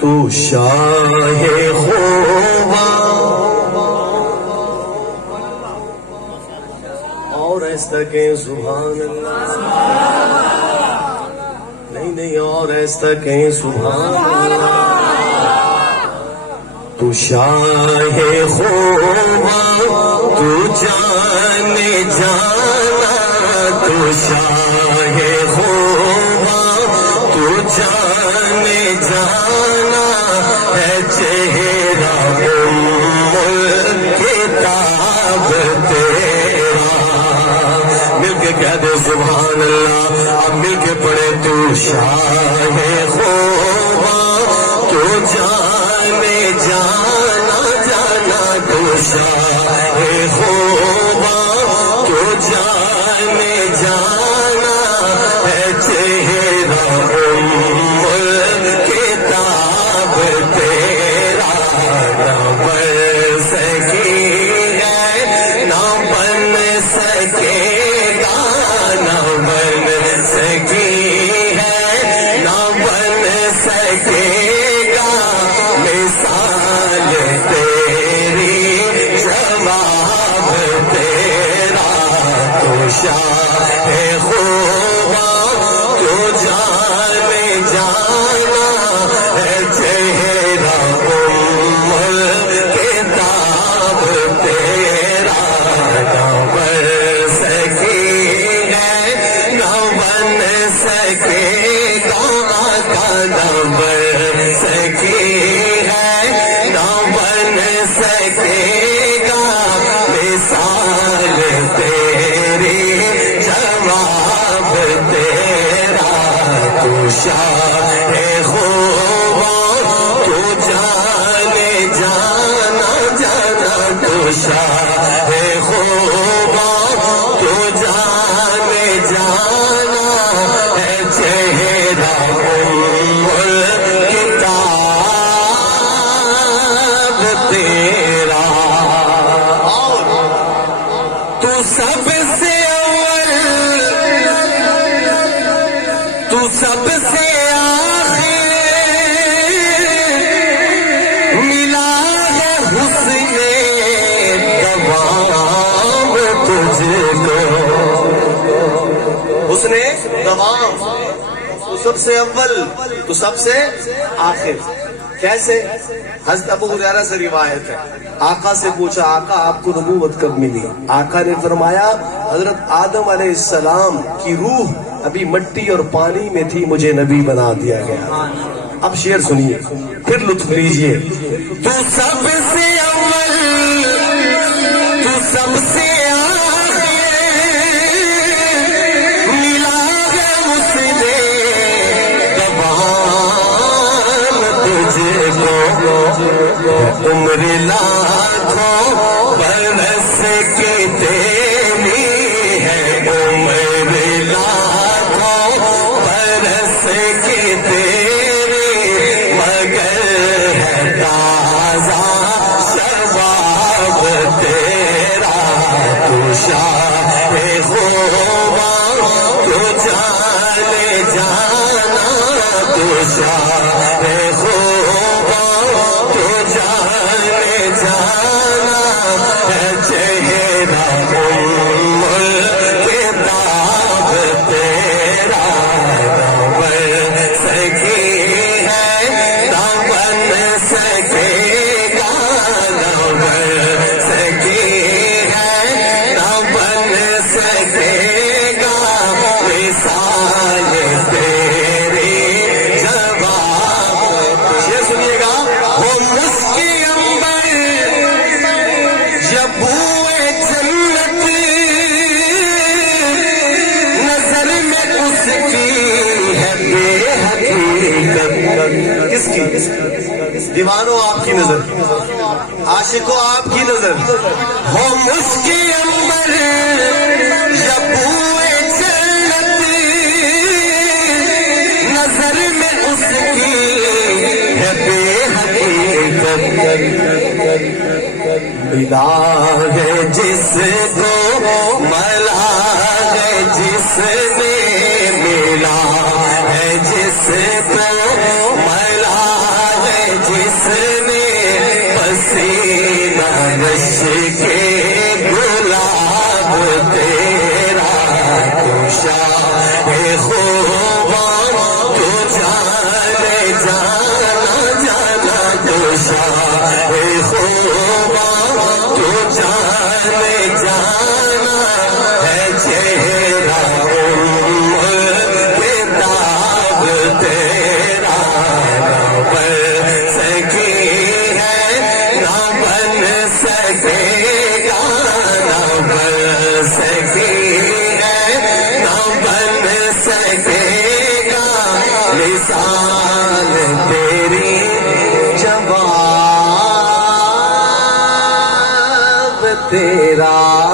تو شاہ خوبا اور ایسا کہ سبحان اللہ نہیں اور ایسا کہ سبحان اللہ تو شاہ خوبا تو جانے جانا تو شاہ خوبا تو جانے جانا ہے چہرہ کتاب تیرا مل کے کہہ دے سبحان اللہ اب مل کے پڑھے تو شاہ خوبا تو جانے جانا جانا تو شاہ خوبا تو جانے جانا ہے چہرہ کتاب تیرا نہ بن سکی ہے نہ بن سکے گا نہ بن سکی ہے نہ بن سکے گا مثال تیری جواب تیرا تو شاہ خوبا تو جانے جانا ہے چہرہ کتاب تیرا نہ بن سکی ہے نہ بن سکے گا نہ بن سکی ہے نہ بن سکے گا مثال تیری جواب تیرا تو شاہ خوبا تو جانے جانا جانا تو شاہ خوبا تو جانے جانا ہے چہرہ کتاب تیرا تو سب سے اول تو سب سے آخر ملا ہے حسن دوام تجھ کو حسن دوام تو سب سے اول تو سب سے آخر کیسے؟ حضرت ابو ہریرہ سے روایت ہے آقا سے پوچھا آقا آپ کو نبوت کب ملی؟ آقا نے فرمایا حضرت آدم علیہ السلام کی روح ابھی مٹی اور پانی میں تھی مجھے نبی بنا دیا گیا اب شعر سنیے پھر لطف لیجئے تو سب سے اول تو سب سے آخر ملا ہے اس نے دوام تجھ کو عمر لاکھوں برس کے تیری ہے عمر لاکھوں برس کے تیری مگر ہے تازہ شباب تیرا تو شاہ خوبا تو جانے جانا تو شاہ خوبا تو جانے جانا ہے چہرہ کتاب تیرا نہ بن سکی ہے نہ بن سکے گا نہ بن سکی ہے نہ بن سکے گا مثال تیری جواب یہ سنیے گا وہ مسکی امبر جب بوئے جنت نظر میں اس کی ہے بے حقیقت کس کی؟ دیوانوں آپ کی نظر عاشقوں آپ کی نظر ہو مسکی امبر جب بوئے جنت نظر میں اس کی ہے بے حقیقت ملا ہے جس کو ملا ہے جس نے ملا ہے جس کو سال تیری جواب تیرا